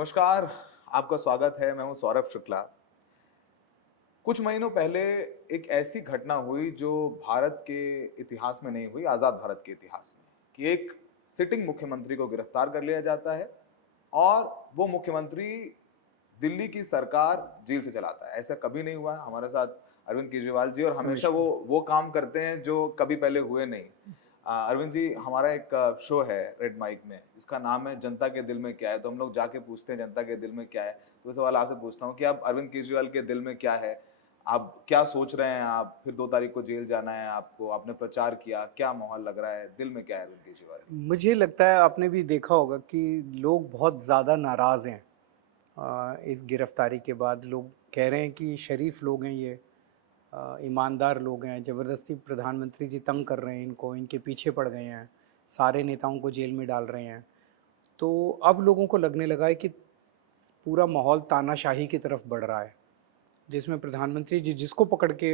नमस्कार। आपका स्वागत है। मैं हूं सौरभ शुक्ला। कुछ महीनों पहले एक ऐसी घटना हुई जो भारत के इतिहास में नहीं हुई, आजाद भारत के इतिहास में, कि एक सिटिंग मुख्यमंत्री को गिरफ्तार कर लिया जाता है और वो मुख्यमंत्री दिल्ली की सरकार जेल से चलाता है। ऐसा कभी नहीं हुआ है हमारे साथ अरविंद केजरीवाल जी, और हमेशा नमस्कार। वो काम करते हैं जो कभी पहले हुए नहीं। अरविंद जी, हमारा एक शो है रेड माइक में, जिसका नाम है जनता के दिल में क्या है। तो हम लोग जाके पूछते हैं जनता के दिल में क्या है। तो ये सवाल आपसे पूछता हूँ कि अब अरविंद केजरीवाल के दिल में क्या है? आप क्या सोच रहे हैं? आप फिर 2 तारीख को जेल जाना है आपको, आपने प्रचार किया, क्या माहौल लग रहा है? दिल में क्या है अरविंद केजरीवाल? मुझे लगता है आपने भी देखा होगा कि लोग बहुत ज़्यादा नाराज़ हैं। इस गिरफ्तारी के बाद लोग कह रहे हैं कि शरीफ लोग हैं ये, ईमानदार लोग हैं, ज़बरदस्ती प्रधानमंत्री जी तंग कर रहे हैं इनको, इनके पीछे पड़ गए हैं, सारे नेताओं को जेल में डाल रहे हैं। तो अब लोगों को लगने लगा है कि पूरा माहौल तानाशाही की तरफ बढ़ रहा है, जिसमें प्रधानमंत्री जी जिसको पकड़ के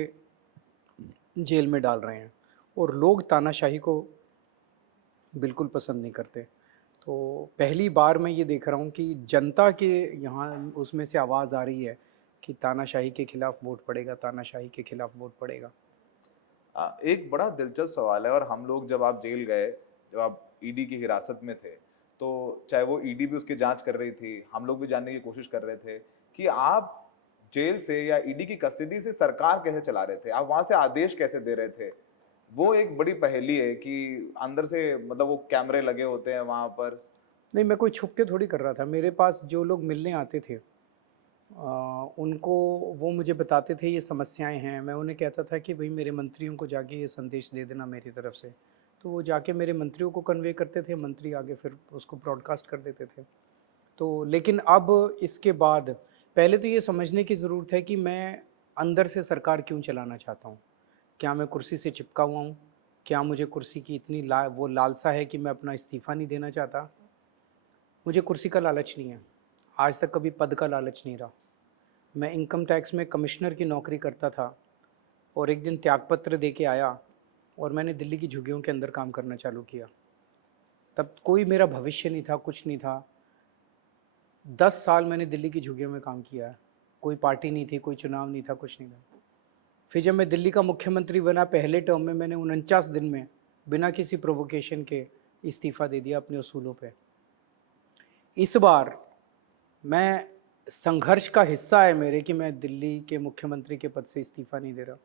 जेल में डाल रहे हैं और लोग तानाशाही को बिल्कुल पसंद नहीं करते। तो पहली बार मैं ये देख रहा हूँ कि जनता के यहाँ उसमें से आवाज़ आ रही है कि तानाशाही के खिलाफ वोट पड़ेगा, तानाशाही के खिलाफ वोट पड़ेगा। एक बड़ा दिलचस्प सवाल है, और हम लोग जब आप जेल गए, जब आप ईडी की हिरासत में थे, तो चाहे वो ईडी भी उसकी जांच कर रही थी, हम लोग भी जानने की कोशिश कर रहे थे कि आप जेल से या ईडी की कस्टडी से सरकार कैसे चला रहे थे, आप वहां से आदेश कैसे दे रहे थे। वो एक बड़ी पहेली है कि अंदर से, मतलब वो कैमरे लगे होते हैं वहां पर। नहीं, मैं कोई छुप के थोड़ी कर रहा था। मेरे पास जो लोग मिलने आते थे उनको वो मुझे बताते थे ये समस्याएं हैं। मैं उन्हें कहता था कि भाई मेरे मंत्रियों को जाके ये संदेश दे देना मेरी तरफ से। तो वो जाके मेरे मंत्रियों को कन्वे करते थे, मंत्री आगे फिर उसको ब्रॉडकास्ट कर देते थे। तो लेकिन अब इसके बाद पहले तो ये समझने की ज़रूरत है कि मैं अंदर से सरकार क्यों चलाना चाहता हूँ। क्या मैं कुर्सी से चिपका हुआ हूँ? क्या मुझे कुर्सी की इतनी वो लालसा है कि मैं अपना इस्तीफ़ा नहीं देना चाहता? मुझे कुर्सी का लालच नहीं है। आज तक कभी पद का लालच नहीं रहा। मैं इनकम टैक्स में कमिश्नर की नौकरी करता था और एक दिन त्यागपत्र दे के आया और मैंने दिल्ली की झुग्गियों के अंदर काम करना चालू किया। तब कोई मेरा भविष्य नहीं था, कुछ नहीं था। 10 साल मैंने दिल्ली की झुग्गियों में काम किया है। कोई पार्टी नहीं थी, कोई चुनाव नहीं था, कुछ नहीं था। फिर जब मैं दिल्ली का मुख्यमंत्री बना, पहले टर्म में मैंने 49 दिन में बिना किसी प्रोवोकेशन के इस्तीफ़ा दे दिया अपने उसूलों पे। इस बार मैं संघर्ष का हिस्सा है मेरे कि मैं दिल्ली के मुख्यमंत्री के पद से इस्तीफ़ा नहीं दे रहा।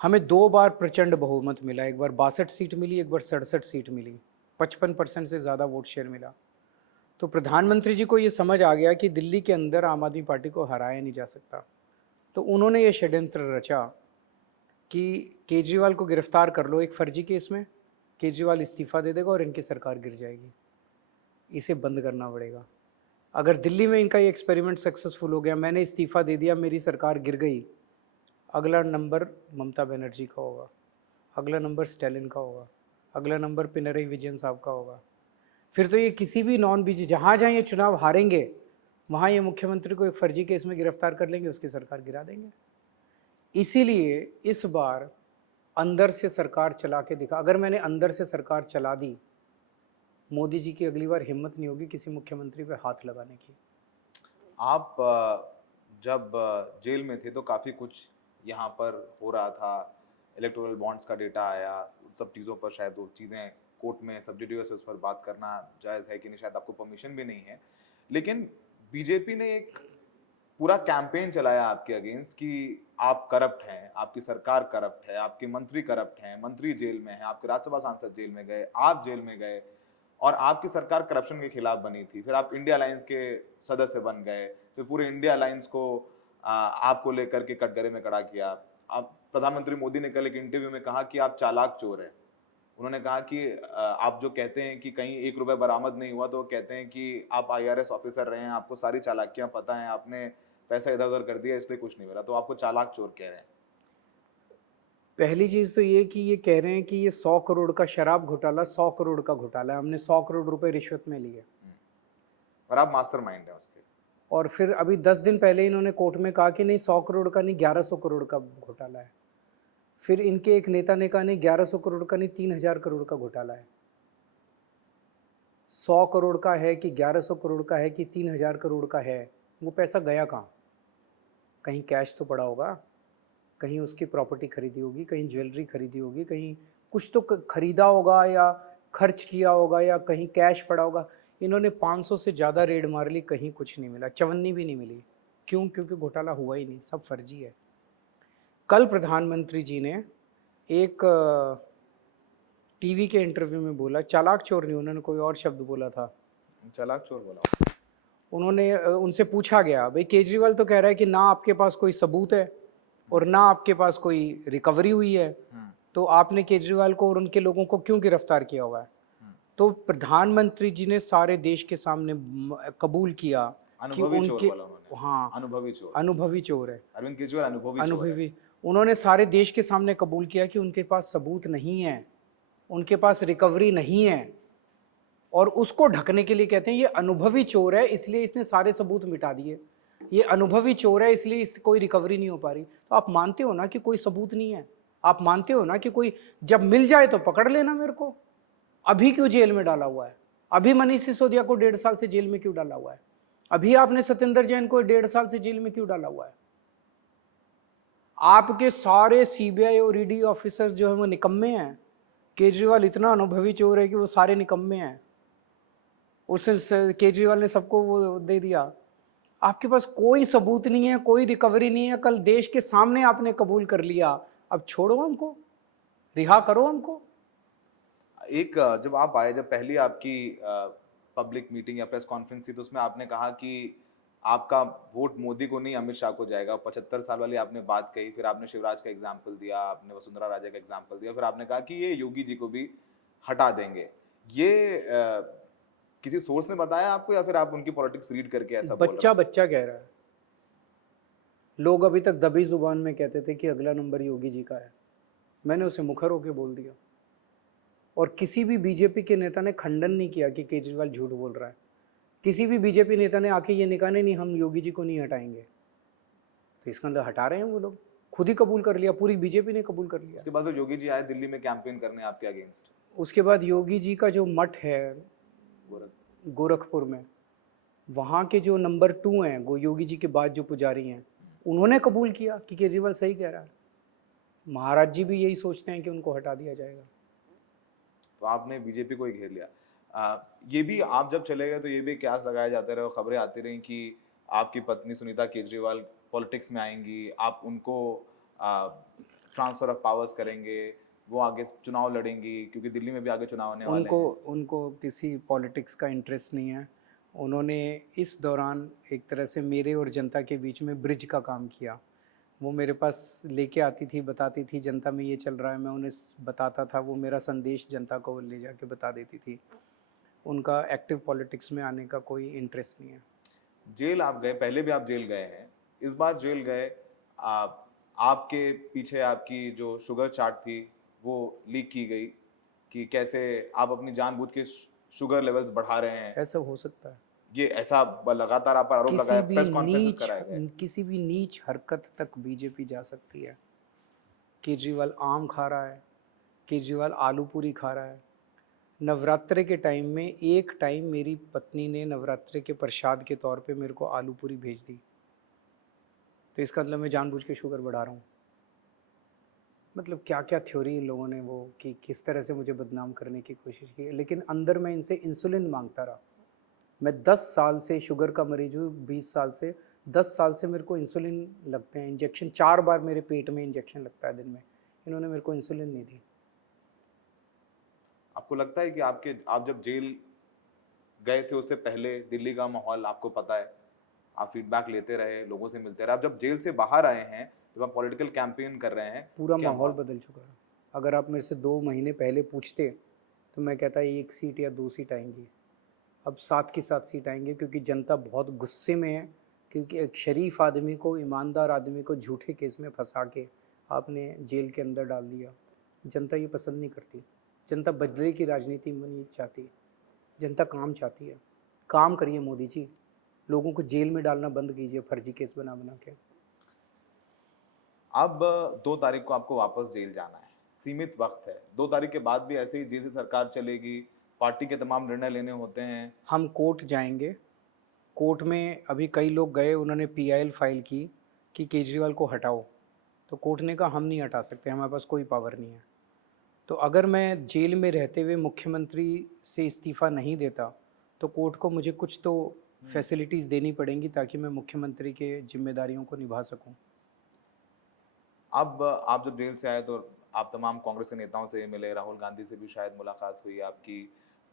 हमें 2 बार प्रचंड बहुमत मिला, एक बार 62 सीट मिली, एक बार 67 सीट मिली। 55% से ज़्यादा वोट शेयर मिला। तो प्रधानमंत्री जी को ये समझ आ गया कि दिल्ली के अंदर आम आदमी पार्टी को हराया नहीं जा सकता। तो उन्होंने ये षड्यंत्र रचा कि केजरीवाल को गिरफ्तार कर लो एक फर्जी केस में, केजरीवाल इस्तीफ़ा दे देगा और इनकी सरकार गिर जाएगी। इसे बंद करना पड़ेगा। अगर दिल्ली में इनका ये एक्सपेरिमेंट सक्सेसफुल हो गया, मैंने इस्तीफ़ा दे दिया, मेरी सरकार गिर गई, अगला नंबर ममता बनर्जी का होगा, अगला नंबर स्टैलिन का होगा, अगला नंबर पिनरई विजयन साहब का होगा। फिर तो ये किसी भी नॉन बीजे जहाँ जहाँ ये चुनाव हारेंगे, वहाँ ये मुख्यमंत्री को एक फर्जी केस में गिरफ्तार कर लेंगे, उसकी सरकार गिरा देंगे। इसीलिए इस बार अंदर से सरकार चला के दिखा। अगर मैंने अंदर से सरकार चला दी, मोदी जी की अगली बार हिम्मत नहीं होगी किसी मुख्यमंत्री पे हाथ लगाने की। आप जब जेल में थे तो काफ़ी कुछ यहाँ पर हो रहा था। इलेक्टोरल बॉन्ड्स का डेटा आया, उन सब चीज़ों पर शायद वो चीज़ें कोर्ट में सब जुडिस है, उस पर बात करना जायज़ है कि नहीं, शायद आपको परमिशन भी नहीं है। लेकिन बीजेपी ने एक पूरा कैंपेन चलाया आपके अगेंस्ट कि आप करप्ट हैं, आपकी सरकार करप्ट है, आपके मंत्री करप्ट हैं, मंत्री जेल में हैं, आपके राज्यसभा सांसद जेल में गए, आप जेल में गए, और आपकी सरकार करप्शन के खिलाफ बनी थी। फिर आप इंडिया अलायंस के सदस्य बन गए, फिर पूरे इंडिया अलायंस को आपको लेकर के कटघरे में खड़ा किया। आप प्रधानमंत्री मोदी ने कल एक इंटरव्यू में कहा कि आप चालाक चोर हैं। उन्होंने कहा कि आप जो कहते हैं कि कहीं 1 रुपए बरामद नहीं हुआ, तो वो कहते हैं कि आप आईआरएस ऑफिसर रहे हैं, आपको सारी चालाकियां पता हैं, आपने पैसा इधर-उधर कर दिया इसलिए कुछ नहीं मिला, तो आपको चालाक चोर कह रहे हैं। पहली चीज़ तो ये कि ये कह रहे हैं कि ये 100 करोड़ का शराब घोटाला 100 करोड़ का घोटाला है, हमने 100 करोड़ रुपए रिश्वत में लिए। और आप मास्टरमाइंड हैं उसके। और फिर अभी 10 दिन पहले इन्होंने कोर्ट में कहा कि नहीं 100 करोड़ का नहीं 1100 करोड़ का घोटाला है। फिर इनके एक नेता ने कहा नहीं 1100 करोड़ का नहीं 3000 करोड़ का घोटाला है। 100 करोड़ का है कि 1100 करोड़ का है कि 3000 करोड़ का है, वो पैसा गया कहाँ? कहीं कैश तो पड़ा होगा, कहीं उसकी प्रॉपर्टी खरीदी होगी, कहीं ज्वेलरी खरीदी होगी, कहीं कुछ तो खरीदा होगा या खर्च किया होगा या कहीं कैश पड़ा होगा। इन्होंने 500 से ज़्यादा रेड मार ली, कहीं कुछ नहीं मिला, चवन्नी भी नहीं मिली। क्यों? क्योंकि घोटाला हुआ ही नहीं, सब फर्जी है। कल प्रधानमंत्री जी ने एक टीवी के इंटरव्यू में बोला, चालाक चोर नहीं, उन्होंने कोई और शब्द बोला था। चालाक चोर बोला। उन्होंने उनसे पूछा गया, भाई केजरीवाल तो कह रहा है कि ना आपके पास कोई सबूत है और ना आपके पास कोई रिकवरी हुई है, तो आपने केजरीवाल को और उनके लोगों को क्यों गिरफ्तार किया हुआ है? तो प्रधानमंत्री जी ने सारे देश के सामने कबूल किया कि अनुभवी चोर उनके, बोला उन्होंने। हाँ, अनुभवी चोर। अनुभवी चोर है, अरविंद केजरीवाल अनुभवी चोर है। अनुभवी। उन्होंने सारे देश के सामने कबूल किया कि उनके पास सबूत नहीं है, उनके पास रिकवरी नहीं है, और उसको ढकने के लिए कहते हैं ये अनुभवी चोर है, इसलिए इसने सारे सबूत मिटा दिए। ये अनुभवी चोर है इसलिए इस कोई रिकवरी नहीं हो पा रही। तो आप मानते हो ना कि कोई सबूत नहीं है, आप मानते हो ना कि कोई जब मिल जाए तो पकड़ लेना मेरे को। अभी क्यों जेल में डाला हुआ है? अभी मनीष सिसोदिया को 1.5 साल से जेल में क्यों डाला हुआ है? अभी आपने सत्येंद्र जैन को 1.5 साल से जेल में क्यों डाला हुआ है? आपके सारे सीबीआई और ईडी ऑफिसर्स जो है वो निकम्मे हैं। केजरीवाल इतना अनुभवी चोर है कि वो सारे निकम्मे हैं। उसने केजरीवाल ने सबको वो दे दिया। आपके पास कोई सबूत नहीं है, कोई रिकवरी नहीं है, कल देश के सामने आपने कबूल कर लिया, अब छोड़ो हमको, रिहा करो हमको। एक जब आप आए, जब पहली आपकी पब्लिक मीटिंग या प्रेस कॉन्फ्रेंस थी, तो उसमें आपने कहा कि आपका वोट मोदी को नहीं अमित शाह को जाएगा। 75 साल वाली आपने बात कही, फिर आपने शिवराज का एग्जाम्पल दिया, आपने वसुंधरा राजे का एग्जाम्पल दिया, फिर आपने कहा कि ये योगी जी को भी हटा देंगे। ये किसी सोर्स ने बताया आपको या फिर आप उनकी पॉलिटिक्स रीड करके ऐसा बोल रहे बच्चा बच्चा कह रहा है। लोग अभी तक दबी जुबान में कहते थे कि अगला नंबर योगी जी का है, मैंने उसे मुखर होकर बोल दिया। और किसी भी बीजेपी के नेता ने खंडन नहीं किया कि केजरीवाल झूठ बोल रहा है। किसी भी बीजेपी नेता ने आके ये निकाले नहीं हम योगी जी को नहीं हटाएंगे। तो इसका मतलब हटा रहे हैं वो लोग, खुद ही कबूल कर लिया, पूरी बीजेपी ने कबूल कर लिया। उसके बाद फिर योगी जी आए दिल्ली में कैंपेन करने आपके अगेंस्ट। उसके बाद योगी जी का जो मठ है गोरखपुर में, वहाँ के जो नंबर 2 हैं, वो योगी जी के बाद जो पुजारी हैं, उन्होंने कबूल किया कि केजरीवाल सही कह रहा है। महाराज जी भी यही सोचते हैं कि उनको हटा दिया जाएगा। तो आपने बीजेपी को ही घेर लिया। ये भी आप जब चले गए तो ये भी क्यास लगाए जाते रहे, खबरें आती रही कि आपकी पत्नी सुनीता केजरीवाल पॉलिटिक्स में आएंगी, आप उनको ट्रांसफर ऑफ पावर्स करेंगे, वो आगे चुनाव लड़ेंगी, क्योंकि दिल्ली में भी आगे चुनाव होने वाले हैं। उनको किसी पॉलिटिक्स का इंटरेस्ट नहीं है। उन्होंने इस दौरान एक तरह से मेरे और जनता के बीच में ब्रिज का काम किया। वो मेरे पास लेके आती थी, बताती थी जनता में ये चल रहा है, मैं उन्हें बताता था, वो मेरा संदेश जनता को ले जाके बता देती थी। उनका एक्टिव पॉलिटिक्स में आने का कोई इंटरेस्ट नहीं है। जेल आप गए, पहले भी आप जेल गए हैं, इस बार जेल गए, आपके पीछे आपकी जो शुगर चार्ट थी वो लीक की गई कि कैसे आप अपनी जानबूझ के शुगर लेवल्स बढ़ा रहे हैं। ऐसा हो सकता है? ये ऐसा लगातार आप पर आरोप लगाया, प्रेस कॉन्फ्रेंसेस कराए गए। किसी भी नीच हरकत तक बीजेपी जा सकती है। केजरीवाल आम खा रहा है, केजरीवाल आलू पूरी खा रहा है। नवरात्रे के टाइम में एक टाइम मेरी पत्नी ने नवरात्रे के प्रसाद के तौर पे मेरे को आलू पूरी भेज दी, तो इसका मतलब मैं जानबूझ के शुगर बढ़ा रहा हूँ। मतलब क्या क्या थ्योरी इन लोगों ने वो कि किस तरह से मुझे बदनाम करने की कोशिश की। लेकिन अंदर मैं इनसे इंसुलिन मांगता रहा। मैं 10 साल से शुगर का मरीज हूँ, 20 साल से, 10 साल से मेरे को इंसुलिन लगते हैं, इंजेक्शन 4 बार मेरे पेट में इंजेक्शन लगता है दिन में। इन्होंने मेरे को इंसुलिन नहीं दी। आपको लगता है कि आप जब जेल गए थे उससे पहले दिल्ली का माहौल आपको पता है, आप फीडबैक लेते रहे, लोगों से मिलते रहे, आप जब जेल से बाहर आए हैं, जब आप पॉलिटिकल कैंपेन कर रहे हैं, पूरा माहौल बदल चुका है। अगर आप मेरे से 2 महीने पहले पूछते तो मैं कहता 1 सीट या 2 सीट आएंगी, अब 7 की 7 सीट आएंगे, क्योंकि जनता बहुत गुस्से में है। क्योंकि एक शरीफ आदमी को, ईमानदार आदमी को झूठे केस में फंसा के आपने जेल के अंदर डाल दिया। जनता ये पसंद नहीं करती। जनता बदले की राजनीति नहीं चाहती, जनता काम चाहती है। काम करिए मोदी जी, लोगों को जेल में डालना बंद कीजिए फर्जी केस बना बना के। अब 2 तारीख को आपको वापस जेल जाना है, सीमित वक्त है, 2 तारीख के बाद भी ऐसे ही जेल से सरकार चलेगी, पार्टी के तमाम निर्णय लेने होते हैं। हम कोर्ट जाएंगे। कोर्ट में अभी कई लोग गए, उन्होंने पीआईएल फाइल की कि केजरीवाल को हटाओ, तो कोर्ट ने कहा हम नहीं हटा सकते, हमारे पास कोई पावर नहीं है। तो अगर मैं जेल में रहते हुए मुख्यमंत्री से इस्तीफ़ा नहीं देता तो कोर्ट को मुझे कुछ तो फैसिलिटीज़ देनी पड़ेंगी ताकि मैं मुख्यमंत्री के जिम्मेदारियों को निभा सकूं। अब आप जब जेल से आए तो आप तमाम कांग्रेस के नेताओं से मिले, राहुल गांधी से भी शायद मुलाकात हुई आपकी।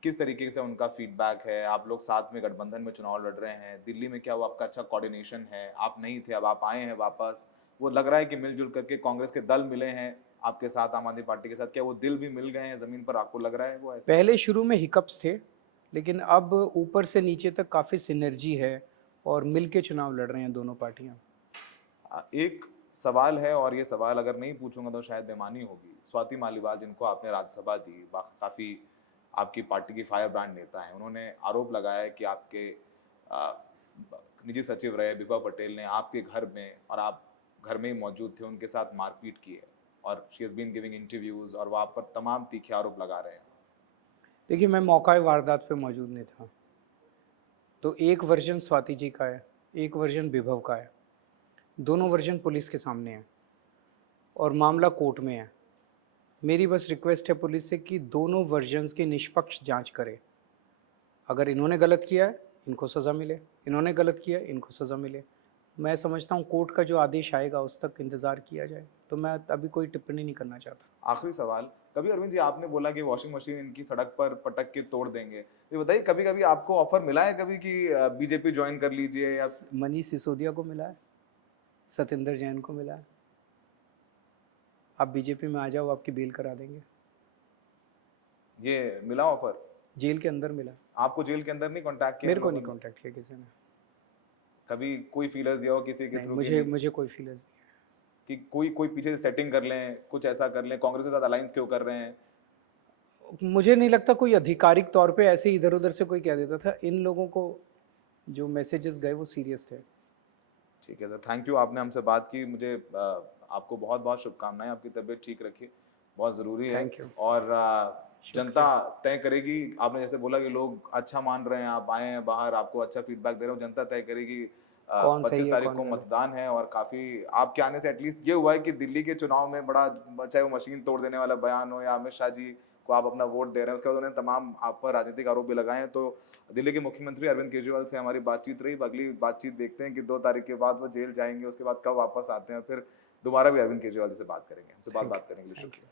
किस तरीके से उनका फीडबैक है? आप लोग साथ में गठबंधन में चुनाव लड़ रहे हैं, दिल्ली में क्या वो आपका अच्छा कोऑर्डिनेशन है? आप नहीं थे, अब आप आए हैं वापस, वो लग रहा है कि मिलजुल करके कांग्रेस के दल मिले हैं आपके साथ, आम आदमी पार्टी के साथ, क्या वो दिल भी मिल गए हैं जमीन पर? आपको लग रहा है वो ऐसा? पहले शुरू में हिकअप्स थे, लेकिन अब ऊपर से नीचे तक काफ़ी सिनर्जी है और मिल के चुनाव लड़ रहे हैं दोनों पार्टियां। एक सवाल है, और ये सवाल अगर नहीं पूछूंगा तो शायद बेमानी होगी। स्वाति मालीवाल, जिनको आपने राज्यसभा दी, काफी आपकी पार्टी की फायर ब्रांड नेता है, उन्होंने आरोप लगाया है कि आपके आ, निजी सचिव रहे बिपा पटेल ने आपके घर में, और आप घर में ही मौजूद थे, उनके साथ मारपीट की है, और she has been giving interviews, और वो आप पर तमाम तीखे आरोप लगा रहे हैं। देखिए, मैं मौका वारदात पे मौजूद नहीं था, तो एक वर्जन स्वाति जी का है, एक वर्जन विभव का है, दोनों वर्जन पुलिस के सामने है और मामला कोर्ट में है। मेरी बस रिक्वेस्ट है पुलिस से कि दोनों वर्जन्स की निष्पक्ष जांच करे। अगर इन्होंने गलत किया है इनको सज़ा मिले, इन्होंने गलत किया है इनको सज़ा मिले। मैं समझता हूँ कोर्ट का जो आदेश आएगा उस तक इंतज़ार किया जाए, तो मैं अभी कोई टिप्पणी नहीं करना चाहता। आखिरी सवाल, कभी अरविंद जी आपने बोला कि वॉशिंग मशीन इनकी सड़क पर पटक के तोड़ देंगे, ये बताइए कभी कभी आपको ऑफर मिला है कभी कि बीजेपी ज्वाइन कर लीजिए, या मनीष सिसोदिया को मिला है, सत्येंद्र जैन को मिला है, आप बीजेपी में आ जाओ, आपकी बेल करा देंगे। ये मिला ऑफर? जेल के अंदर मिला। आपको जेल के अंदर नहीं कांटेक्ट किया? मेरे को नहीं कांटेक्ट किया किसी ने। कभी कोई फीलर्स दिया हो किसी के नहीं, थ्रू मुझे कोई फीलर्स नहीं कि कोई पीछे से सेटिंग कर लें, कुछ ऐसा कर लें, कांग्रेस के साथ अलायंस क्यों कर रहे हैं? है। मुझे नहीं लगता कोई आधिकारिक तौर पे ऐसे इधर उधर से कोई कह देता था। इन लोगों को जो मैसेजेस गए वो सीरियस थे। ठीक है सर, थैंक यू, आपने हमसे बात की। मुझे आपको बहुत बहुत शुभकामनाएं, आपकी तबीयत ठीक रखिए, बहुत ज़रूरी है। Thank you. और जनता तय करेगी। आपने जैसे बोला कि लोग अच्छा मान रहे हैं, आप आए हैं बाहर, आपको अच्छा फीडबैक दे रहे हो, जनता तय करेगी। कौन सही 25 है तारीख कौन को गलत। मतदान है, और काफ़ी आपके आने से एटलीस्ट ये हुआ है कि दिल्ली के चुनाव में बड़ा, चाहे वो मशीन तोड़ देने वाला बयान हो या अमित शाह जी को आप अपना वोट दे रहे हैं, उसके बाद उन्होंने तमाम आप पर राजनीतिक आरोप भी लगाए हैं। तो दिल्ली के मुख्यमंत्री अरविंद केजरीवाल से हमारी बातचीत रही। अगली बातचीत देखते हैं कि 2 तारीख के बाद वो जेल जाएंगे, उसके बाद कब वापस आते हैं, फिर दोबारा भी अरविंद केजरीवाल जी से बात करेंगे। हमसे बात करने के लिए शुक्रिया।